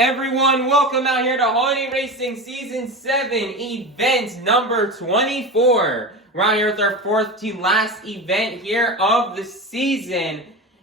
Everyone, welcome out here to Holiday Racing Season 7, event number 24. We're out here with our fourth to last event here of the season.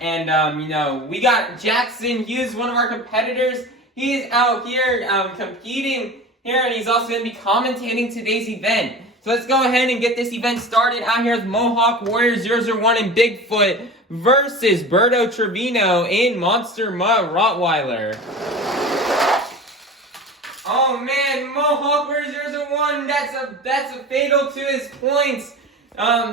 And, we got Jackson Hughes, one of our competitors. He's out here competing here, and he's also going to be commentating today's event. So let's go ahead and get this event started out here with Mohawk Warrior 001 and Bigfoot versus Berto Trevino in Monster Mutt Rottweiler. Oh man, Mohawk Warrior 001, that's a fatal to his points.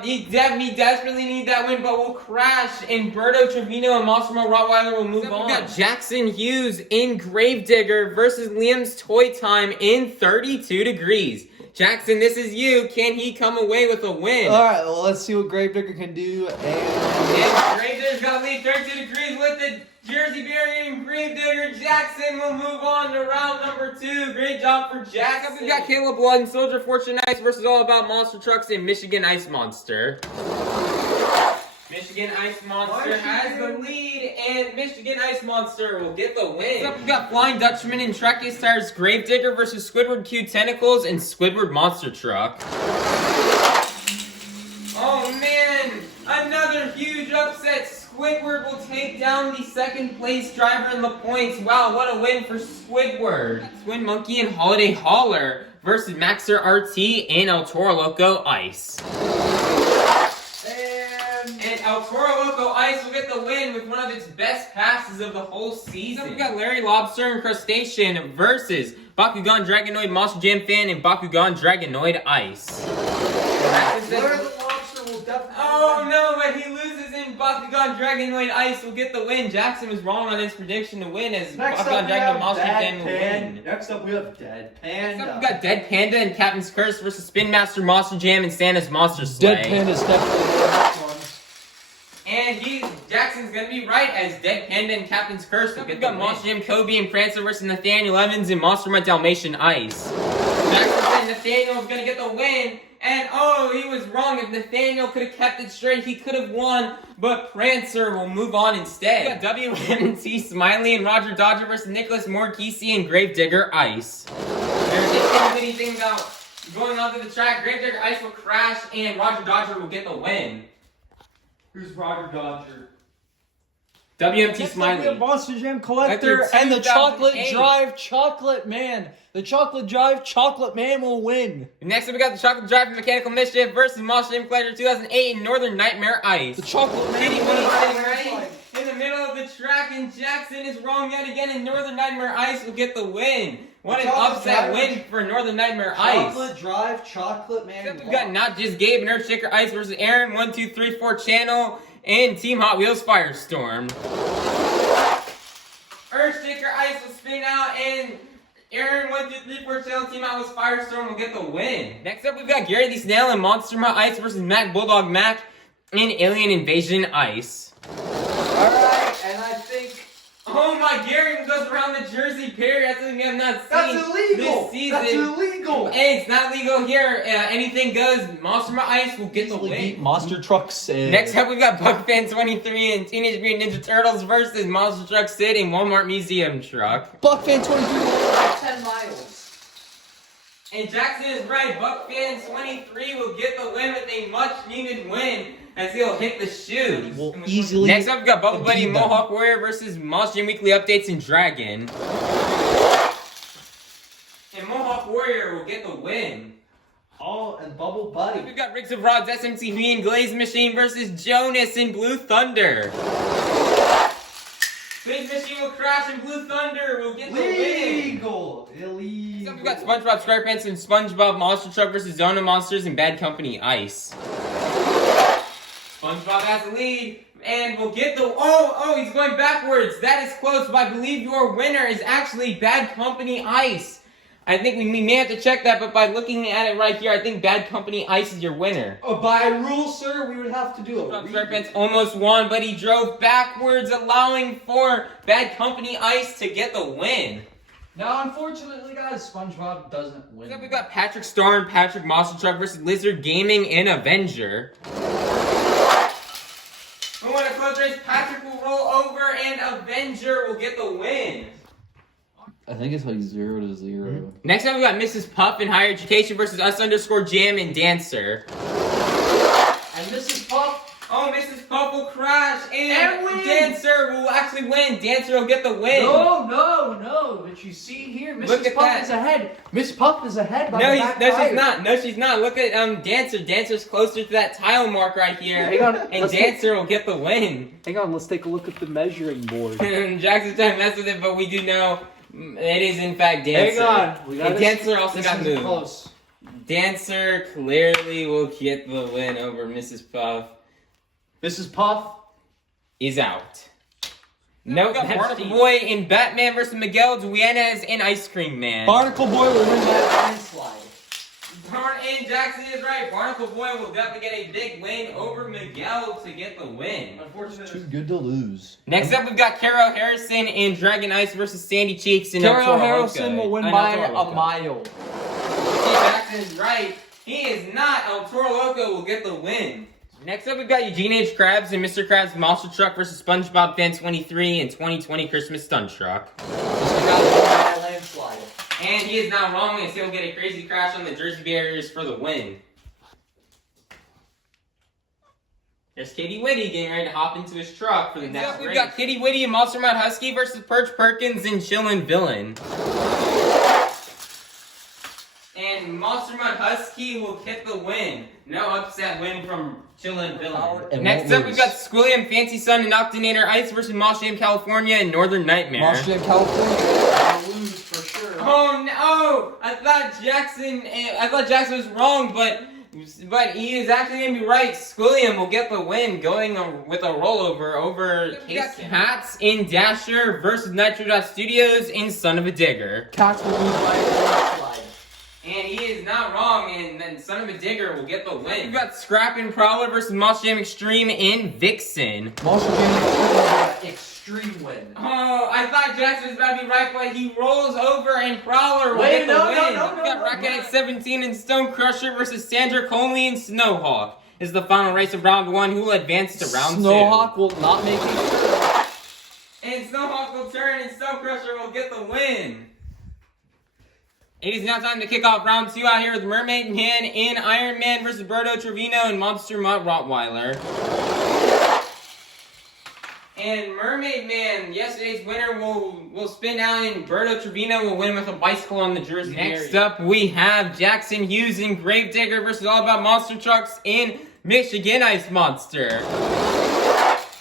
He desperately need that win, but will crash, and Berto Trevino and Monster Mutt Rottweiler will move on. We got Jackson Hughes in Gravedigger versus Liam's Toy Time in 32 degrees. Jackson, this is you. Can he come away with a win? Alright, well, let's see what Gravedigger can do. And Gravedigger's got to lead 32 degrees with the Jersey Barrier, and Gravedigger. Jackson will move on to round number 2. Great job for Jackson. We've got Caleb Blood and Soldier Fortune Ice versus All About Monster Trucks and Michigan Ice Monster. Michigan Ice Monster has the lead, and Michigan Ice Monster will get the win. Next up, we've got Flying Dutchman and Trekkie Stars Gravedigger versus Squidward Q Tentacles and Squidward Monster Truck. Oh man, another huge upset. Squidward will take down the second place driver in the points. Wow, what a win for Squidward. Twin Monkey and Holiday Hauler versus Maxer RT and El Toro Loco Ice. And El Toro Loco Ice will get the win with one of its best passes of the whole season. We've got Larry Lobster and Crustacean versus Bakugan Dragonoid Monster Jam Fan and Bakugan Dragonoid Ice. Larry the Lobster will definitely Oh no, but he loses in Bakugan Dragonoid Ice will get the win. Jackson was wrong on his prediction to win as Bakugan Dragonoid Monster Jam will win. Next up, we have Dead Panda. Next up, we got Dead Panda and Captain's Curse versus Spin Master Monster Jam and Santa's Monster Slay. Dead Panda's definitely the next one. And Jackson's gonna be right as Dead Panda and Captain's Curse will get the win. Monster Jam Kobe and Prancer versus Nathaniel Evans and Monster Mutt Dalmatian Ice. Jackson said Nathaniel's gonna get the win, and he was wrong. If Nathaniel could have kept it straight, he could have won, but Prancer will move on instead. We got WMT Smiley and Roger Dodger versus Nicholas Morkisi and Gravedigger Ice. There's anything about going onto the track. Gravedigger Ice will crash, and Roger Dodger will get the win. Who's Roger Dodger? WMT Smiley. We have Monster Jam Collector and the Chocolate Drive Chocolate Man. The Chocolate Drive Chocolate Man will win. Next up, we got the Chocolate Drive and Mechanical Mischief versus Monster Jam Collector 2008 and Northern Nightmare Ice. The Chocolate Man sitting will right in the middle of the track, and Jackson is wrong yet again, and Northern Nightmare Ice will get the win. What an upset win for Northern Nightmare Ice. Chocolate Drive Chocolate Man. We've got Not Just Gabe and Earthshaker Ice versus Aaron 1234 Channel and Team Hot Wheels Firestorm. Earthshaker Ice will spin out, and Aaron 1234 Channel Team Hot Wheels Firestorm will get the win. Next up, we've got Gary the Snail and Monster Mutt Ice versus Mac Bulldog Mac and Alien Invasion Ice. Alright, and I think... Oh my, Gary goes around the Jersey Barrier. That's something we have not seen That's illegal! this season. That's illegal! Hey, it's not legal here. Anything goes. Monster Mutt Ice will get the win. Monster Trucks. Next up, we've got BuckFan23 and Teenage Mutant Ninja Turtles versus Monster Truck Sid and Walmart Museum Truck. BuckFan23 will 10 miles. And Jackson is right. BuckFan23 will get the win with a much-needed win as he'll hit the shoes. Will easily. Next up, we've got Bubble Buddy Mohawk Warrior versus Monster Jam Weekly Updates and Dragon. And Mohawk Warrior will get the win. And Bubble Buddy. We've got Rigs of Rods, SMTV, and Glaze Machine versus Jonas and Blue Thunder. Glaze Machine will crash, and Blue Thunder will get the win. Illegal. So we've got SpongeBob SquarePants and SpongeBob Monster Truck versus Zona Monsters and Bad Company Ice. SpongeBob has the lead, and we'll get the... he's going backwards. That is close, but I believe your winner is actually Bad Company Ice. I think we may have to check that, but by looking at it right here, I think Bad Company Ice is your winner. By rule, sir, we would have to do it. SquarePants almost won, but he drove backwards, allowing for Bad Company Ice to get the win. Now, unfortunately, guys, SpongeBob doesn't win. Next up, we got Patrick Starr and Patrick Monster Truck versus Lizard Gaming and Avenger. We want a close race. Patrick will roll over, and Avenger will get the win. I think it's like 0-0. Next up, we got Mrs. Puff in Higher Education versus us_Jam and Dancer. And Mrs. Puff. Oh, Mrs. Puff will crash and win. Dancer will actually win. Dancer will get the win. No. But you see here, Look Mrs. at Puff that. is ahead. Miss Puff is ahead by No, the he's, back no, tire. she's not. No, she's not. Look at Dancer. Dancer's closer to that tile mark right here. Hang on. And Dancer will get the win. Hang on, let's take a look at the measuring board. Jackson's trying to mess with it, but we do know it is in fact Dancer. Hang on. We And Dancer also got moved. Close. Dancer clearly will get the win over Mrs. Puff. Mrs. Puff Is out. Nope, Barnacle Boy in Batman versus Miguel Duenas in Ice Cream Man. Barnacle Boy will win that landslide. And Jackson is right. Barnacle Boy will definitely get a big win over Miguel to get the win. Unfortunately, too good to lose. Next up, we've got Carol Harrison in Dragon Ice versus Sandy Cheeks in El Carol Toro Harrison Loco. will win El by Toro a Loco. mile. Jackson is right. He is not. El Toro Loco will get the win. Next up, we've got Eugene H. Krabs and Mr. Krabs Monster Truck versus SpongeBob Fan 23 and 2020 Christmas Stunt Truck. Mr. Krabs will win by a landslide. And he is not wrong, as he'll get a crazy crash on the Jersey barriers for the win. There's Kitty Witty getting ready to hop into his truck for the next race. We've got Kitty Witty and Monster Mount Husky versus Perch Perkins and Chillin' Villain. And Monster Mount Husky will get the win. No upset win from Chillin' Villain. And Next up, we've got Squilliam Fancy Sun and Octanator Ice versus Moss Jam California and Northern Nightmare. Moss Jam California will lose for sure. Oh no! I thought Jackson was wrong, but he is actually gonna be right. Squilliam will get the win, going with a rollover over Cats in Dasher versus Nitro Studios in Son of a Digger. Cats will lose by a landslide. And he is not wrong, and then Son of a Digger will get the win. We've got Scrap and Prowler versus Moss Jam Extreme in Vixen. Moss Jam will win extreme win. Oh, I thought Jackson was about to be right, but he rolls over and Prowler will get the win. We got Rocket at 17 and Stone Crusher versus Sandra Conley and Snowhawk. This is the final race of round 1. Who will advance to round 2? Snowhawk will not make it. And Snowhawk will turn and Stone Crusher will get the win. It is now time to kick off round 2 out here with Mermaid Man in Iron Man versus Berto Trevino and Monster Mutt Rottweiler. And Mermaid Man, yesterday's winner, will spin out, and Berto Trevino will win with a bicycle on the Jersey area. Next up, we have Jackson Hughes in Gravedigger versus All About Monster Trucks in Michigan Ice Monster.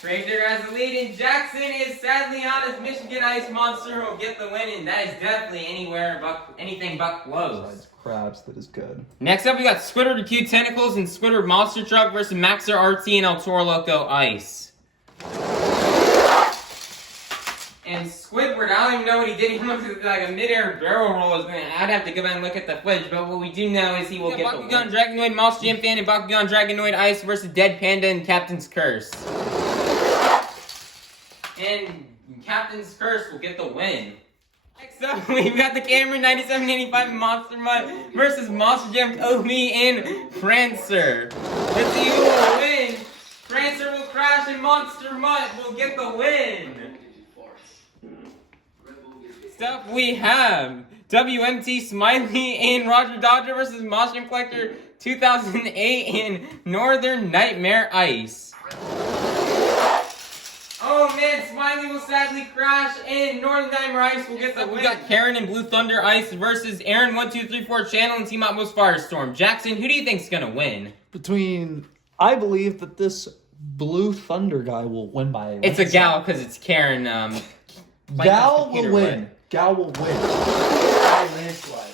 Gravedigger has the lead, and Jackson is sadly on his Michigan Ice Monster who will get the win, and that is definitely anything but close. Besides Krabs, that is good. Next up, we got Squidward Q Tentacles and Squidward Monster Truck versus Maxer RT and El Toro Loco Ice. And Squidward, I don't even know what he did. He looked like a mid-air barrel roll. I'd have to go back and look at the footage, but what we do know is he will get the win. Bakugan Dragonoid Monster Jam Fan and Bakugan Dragonoid Ice versus Dead Panda and Captain's Curse. And Captain's Curse will get the win. Next up, we've got the Cameron 9785 Monster Mutt versus Monster Jam Kobe and Prancer. Let's see who will win. Prancer will crash and Monster Mutt will get the win. Next up, we have WMT Smiley and Roger Dodger versus Monster Jam Collector 2008 in Northern Nightmare Ice. Oh man, Smiley will sadly crash, and Northern Nightmare Ice will get the win. We got Karen and Blue Thunder Ice versus Aaron 1234 Channel and Team Optimus Firestorm. Jackson, who do you think's gonna win? I believe that this Blue Thunder guy will win by a It's a gal because it's Karen. Gal will win. Gal will win. By a landslide.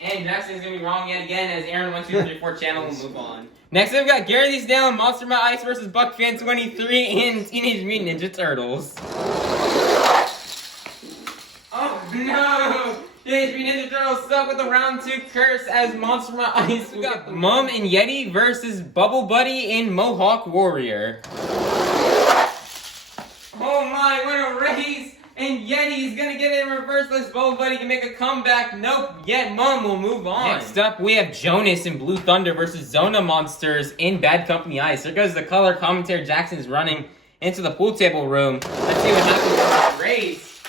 And Jackson's gonna be wrong yet again, as Aaron 1234 Channel will move on. Next up, we got Gary These Down, Monster Mount Ice versus Buck Fan 23 and Teenage Mutant Ninja Turtles. Oh no! Teenage Mutant Ninja Turtles stuck with the round 2 curse as Monster Mount Ice. We got Mum and Yeti versus Bubble Buddy and Mohawk Warrior. Oh my, what a race! And Yeti's gonna get it in reverse. Let's Bubble Buddy can make a comeback. Nope, yet Mum will move on. Next up, we have Jonas and Blue Thunder versus Zona Monsters in Bad Company Ice. There goes the color commentary. Jackson's running into the pool table room. Let's see what happens in this race.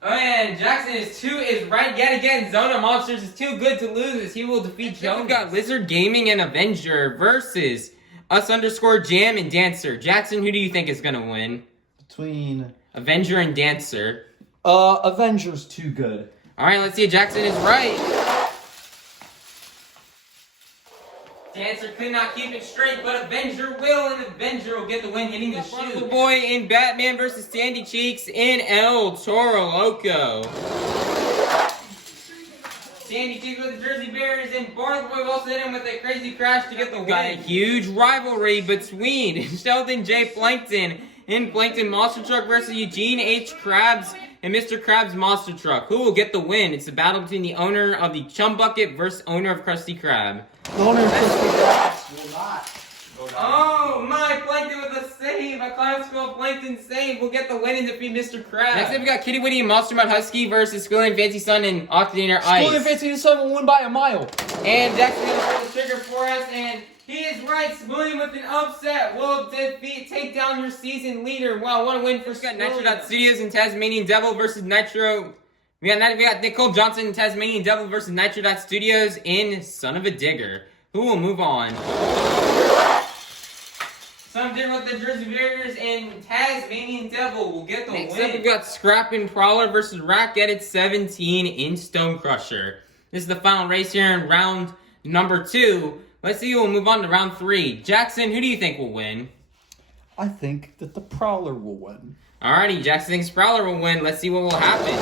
Oh, and Jackson is right yet again. Zona Monsters is too good to lose as he will defeat Jones. We've got Lizard Gaming and Avenger versus us_Jam and Dancer. Jackson, who do you think is gonna win? Between Avenger and Dancer. Avenger's too good. Alright, let's see if Jackson is right. Dancer could not keep it straight, but Avenger will, and Avenger will get the win, hitting the shoe. Boy in Batman versus Sandy Cheeks in El Toro Loco. Sandy Cheeks with the Jersey Barriers, and Barnacle Boy also hit him with a crazy crash to get the win. Got a huge rivalry between Sheldon J. Plankton and Plankton Monster Truck versus Eugene H. Krabs and Mr. Krabs Monster Truck. Who will get the win? It's a battle between the owner of the Chum Bucket versus owner of Krusty Krab. The owner of Krusty Krab will not. Oh my, Plankton with a save! A classical Plankton save will get the win and defeat Mr. Krab. Next up, we got Kitty Witty and Monster Mud Husky versus Squillian Fancy Sun and Octanator Ice. Squillian Fancy Sun will win by a mile. And Jackson will pull the trigger for us, and he is right. Squillian with an upset will take down your season leader. Wow, what a win for Scott. Nitro Studios and Tasmanian Devil versus Nitro. We got Nicole Johnson and Tasmanian Devil versus Nitro Studios in Son of a Digger. Who will move on? Son of a Digger with the Jersey Barriers and Tasmanian Devil will get the win. Next up, we've got Scrap and Prowler versus Rack Edit 17 in Stone Crusher. This is the final race here in round number 2. Let's see who will move on to round 3. Jackson, who do you think will win? I think that the Prowler will win. Alrighty, Jackson thinks Prowler will win. Let's see what will happen.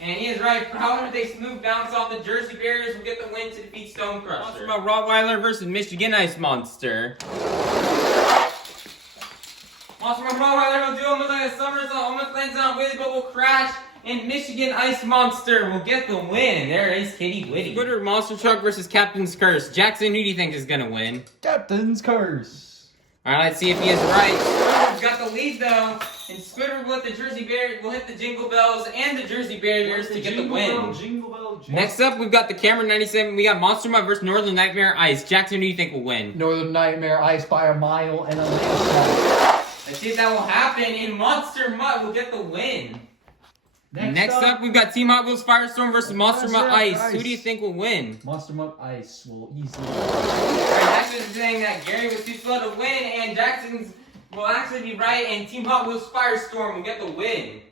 And he is right. Prowler with a smooth bounce off the Jersey Barriers will get the win to defeat Stone Crusher. Monster about Rottweiler versus Michigan Ice Monster. Monster about Rottweiler will do almost like a somersault, almost lands on Willy, but will crash. And Michigan Ice Monster will get the win. There is Kitty Witty. Squidward Monster Truck versus Captain's Curse. Jackson, who do you think is gonna win? Captain's Curse. Alright, let's see if he is right. Squidward's got the lead though. And Squidward will hit the Jersey Barriers, will hit the Jingle Bells and the Jersey Barriers to get the win. Jingle bell. Next up, we've got the Cameron 97. We got Monster Mud versus Northern Nightmare Ice. Jackson, who do you think will win? Northern Nightmare Ice by a mile and a landslide. Let's see if that will happen. And Monster Mud will get the win. Next up, we've got Team Hot Wheels Firestorm versus Monster Mud Ice. Who do you think will win? Monster Mud Ice will easily win. Alright, Jackson's saying that Gary was too slow to win, and Jackson's will actually be right, and Team Hot Wheels Firestorm will get the win.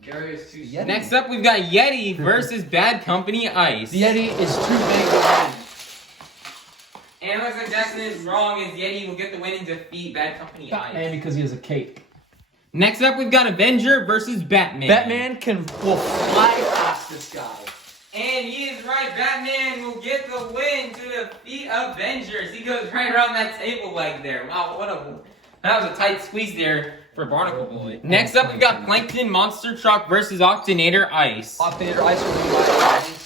Gary is too slow. Next up, we've got Yeti versus Bad Company Ice. The Yeti is too big to win. And it looks like Jackson is wrong, as Yeti will get the win and defeat Bad Company Ice. Batman because he has a cape. Next up, we've got Avenger versus Batman. Batman will fly past this guy. And he is right. Batman will get the win to defeat Avengers. He goes right around that table leg there. Wow, that was a tight squeeze there for Barnacle Boy. Next up, we've got Plankton Monster Truck versus Octanator Ice. Octanator Ice will be by landslide.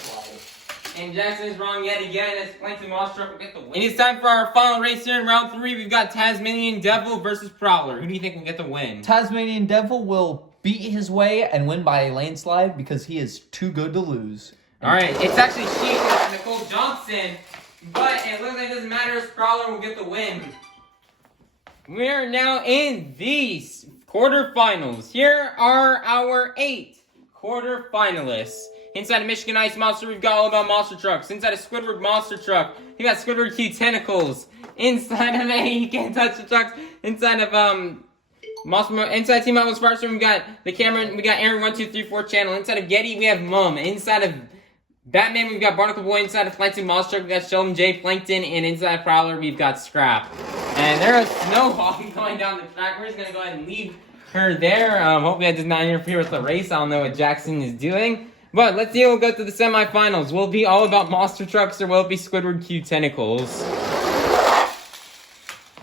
And Jackson is wrong yet again, as Plankton Monster Truck will get the win. And it's time for our final race here in round 3. We've got Tasmanian Devil versus Prowler. Who do you think will get the win? Tasmanian Devil will beat his way and win by a landslide because he is too good to lose. Alright, it's actually Sheik with Nicole Johnson, but it looks like it doesn't matter as Prowler will get the win. We are now in these quarterfinals. Here are our 8 quarterfinalists. Inside of Michigan Ice Monster, we've got All About Monster Trucks. Inside of Squidward Monster Truck, we got Squidward Q Tentacles. Inside of He Can't Touch the Trucks. Inside of inside Team Hot Wheels Firestorm, we got the Cameron. We got Aaron 1234 channel. Inside of Yeti, we have Mum. Inside of Batman, we've got Barnacle Boy. Inside of Plankton Monster Truck, we got Sheldon J. Plankton. And inside Prowler, we've got Scrap. And there is Snowball going down the track. We're just gonna go ahead and leave her there. Hopefully, I did not interfere with the race. I don't know what Jackson is doing. But let's see, we'll go to the semifinals. Will it be All About Monster Trucks or will it be Squidward Q Tentacles?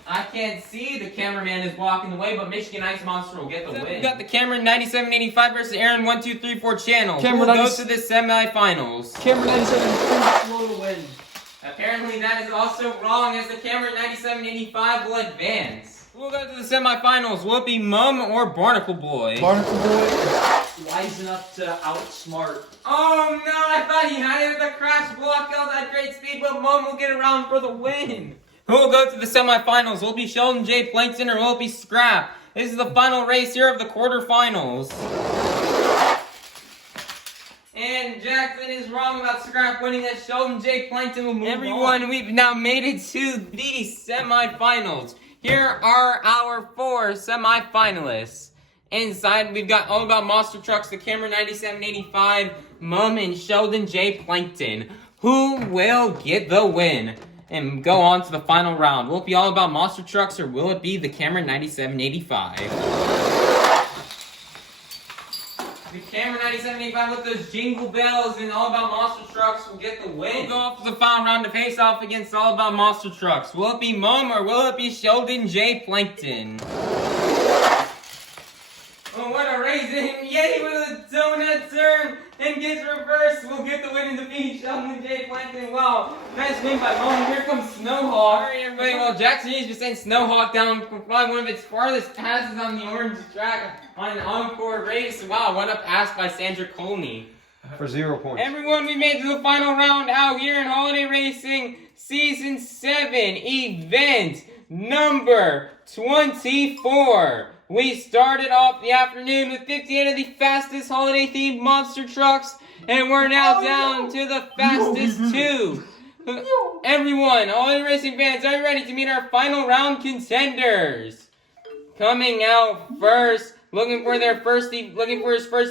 I can't see. The cameraman is walking away, but Michigan Ice Monster will get the win. We've got the Cameron 9785 versus Aaron 1234 channel. Cameron will go to the semifinals. Cameron 9785 will slow to win. Apparently that is also wrong, as the Cameron 9785 will advance. We'll go to the semifinals. Will it be Mum or Barnacle Boy? Barnacle Boy is wise enough to outsmart. Oh no, I thought he had it with the crash block out at great speed, but Mum will get around for the win. Who will go to the semifinals? Will it be Sheldon J. Plankton or will it be Scrap? This is the final race here of the quarterfinals. And Jackson is wrong about Scrap winning as Sheldon J. Plankton will move Everyone, we've now made it to the semifinals. Here are our 4 semifinalists. Inside, we've got All About Monster Trucks, the Camry 9785, Mum, and Sheldon J. Plankton. Who will get the win and go on to the final round? Will it be All About Monster Trucks or will it be the Camry 9785? The Camry 9785 with those jingle bells and All About Monster Trucks will get the win. We'll go off to the final round to face off against All About Monster Trucks. Will it be Mum or will it be Sheldon J. Plankton? Oh, what a racing Yeti with a donut turn and gets reversed. We'll get the win and defeat Sheldon J. Plankton. Wow, nice win by Mum. Here comes Snowhawk. Alright, everybody. Well, Jackson Hughes just sent Snowhawk down for probably one of its farthest passes on the orange track on an encore race. Wow, what a pass by Sandra Colney. For 0 points. Everyone, we made it to the final round out here in Holiday Racing Season 7, event number 24. We started off the afternoon with 58 of the fastest holiday-themed monster trucks, and we're now down to the fastest 2. Everyone, Holiday Racing fans, are you ready to meet our final round contenders? Coming out first, looking for his first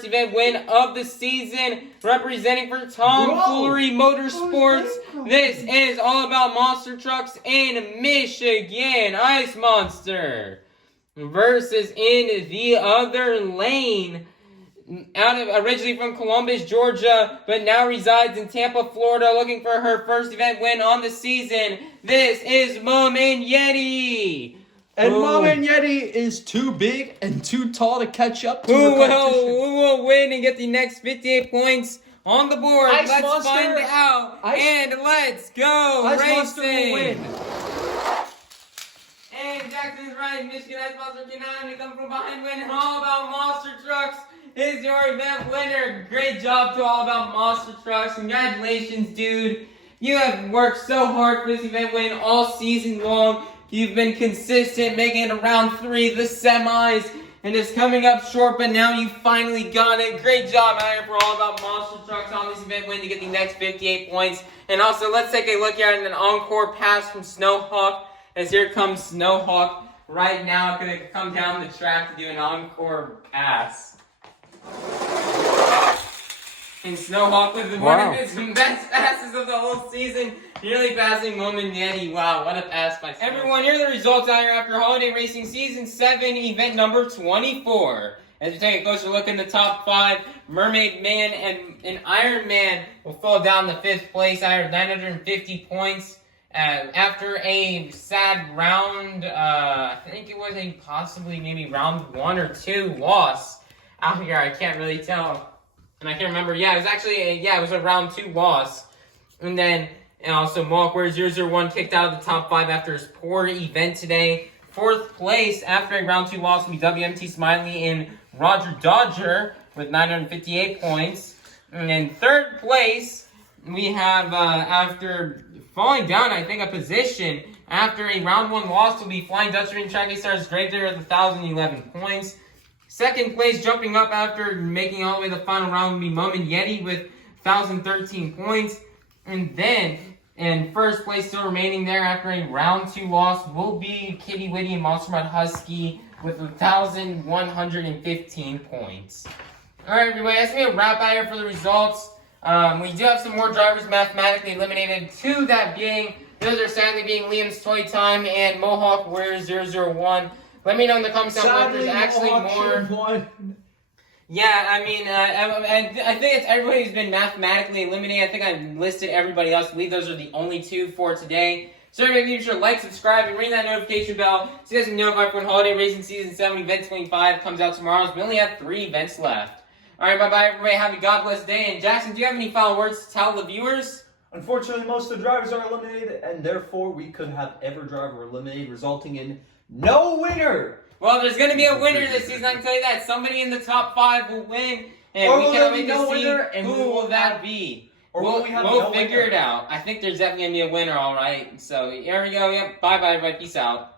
event win of the season, representing for Tomfoolery Motorsports. This is All About Monster Trucks in Michigan, Ice Monster. Versus in the other lane, originally from Columbus, Georgia, but now resides in Tampa, Florida, looking for her first event win on the season. This is Mum and Yeti. And Mum and Yeti is too big and too tall to catch up to Who will win and get the next 58 points on the board? Ice Let's Monster. find out. And let's go Ice racing. Monster will win. And Jackson's right. Michigan Ice Monster cannot come from behind winning. All About Monster Trucks is your event winner. Great job to All About Monster Trucks. Congratulations, dude. You have worked so hard for this event win all season long. You've been consistent, making it to round 3, the semis, and just coming up short, but now you finally got it. Great job out here for All About Monster Trucks on this event win to get the next 58 points. And also, let's take a look here at an encore pass from Snowhawk. As here comes Snowhawk right now, going to come down the track to do an encore pass. And Snowhawk was one of his best passes of the whole season, nearly passing Mum and Yeti. Wow, what a pass by Snowhawk. Everyone, here are the results out here after Holiday Racing Season 7, event number 24. As we take a closer look in the top 5, Mermaid Man and Iron Man will fall down to 5th place out of 950 points. After a sad round, I think it was maybe round 1 or 2 loss out here. I can't really tell. And I can't remember. Yeah, it was actually it was a round 2 loss. And then also Mohawk Warrior 001 kicked out of the top 5 after his poor event today. 4th place after a round 2 loss will be WMT Smiley and Roger Dodger with 958 points. And in 3rd place, we have after falling down, I think, a position after a round 1 loss will be Flying Dutchman Track Stars Gravedigger with 1,011 points. 2nd place, jumping up after making all the way to the final round, will be Mum and Yeti with 1,013 points. And then, in 1st place, still remaining there after a round 2 loss, will be Kitty Witty and Monster Mud Husky with 1,115 points. Alright, everybody, that's going to be a wrap out here for the results. We do have some more drivers mathematically eliminated. 2 that being, those are sadly being Liam's Toy Time and Mohawk Warrior 001. Let me know in the comments down below if there's actually more. Yeah, I mean, I think it's everybody who's been mathematically eliminated. I think I listed everybody else. I believe those are the only 2 for today. So everybody, be sure to like, subscribe, and ring that notification bell so you guys can be notified when Holiday Racing Season 7 Event 25 comes out tomorrow. So we only have 3 events left. Alright, bye-bye, everybody. Have a God bless day. And Jackson, do you have any final words to tell the viewers? Unfortunately, most of the drivers are eliminated, and therefore we could have every driver eliminated, resulting in no winner. Well, there's going to be a winner this season, I can tell you that. Somebody in the top 5 will win, and we can't wait to see who will that be. We'll figure it out. I think there's definitely going to be a winner, alright? So, here we go. Yep. Bye-bye, everybody. Peace out.